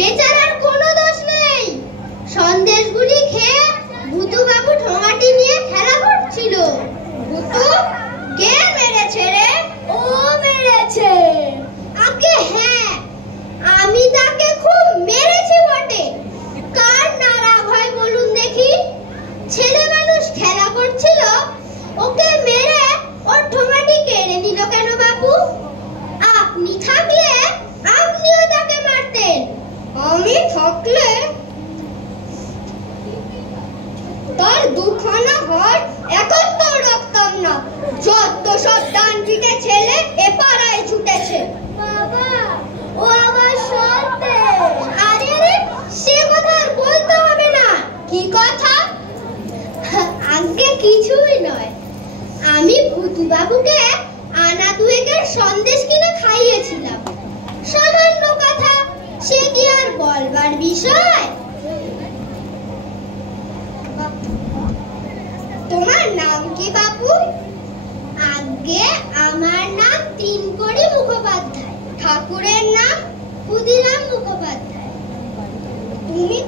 বেচারার কোনো দোষ নেই। সন্দেশগুলি খেয়ে ভুতু বাবু ঠোঙাটি নিয়ে খেলা করছিল। ভুতু, কে মেরেছে রে? ও মেরেছে। আগে হ্যাঁ, আমি তাকে খুব মেরেছি বটে। কার না রাগ হয় বলুন দেখি? ছেলে মানুষ খেলা করছিল, ওকে মেরে ওর ঠোঙাটি কেড়ে নিল কেন বাবু? আপনি থাকলে আপনিও তাকে মারতেন। আমি থাকলে তার দুখানা হাত একত্র রাখতাম না। যত সব ডান পিটে ছেলে এ পাড়ায় ছুটেছে। বাবা, ও আমার সন্দেশ। আরে রে, সে কথা আর বলতে হবে না। কি কথা? আগে কিছুই নয়, আমি ভুতু বাবুকে আনা দুয়েকের সন্দেশ কিনে খাইয়েছিলাম। সামান্য কথা, সে কি আর বলবার বিষয়? তোমার নাম কি বাবু? আগে আমার নাম তিনকড়ি মুখোপাধ্যায়। ঠাকুরের নাম ক্ষুদিরাম মুখোপাধ্যায়। তুমি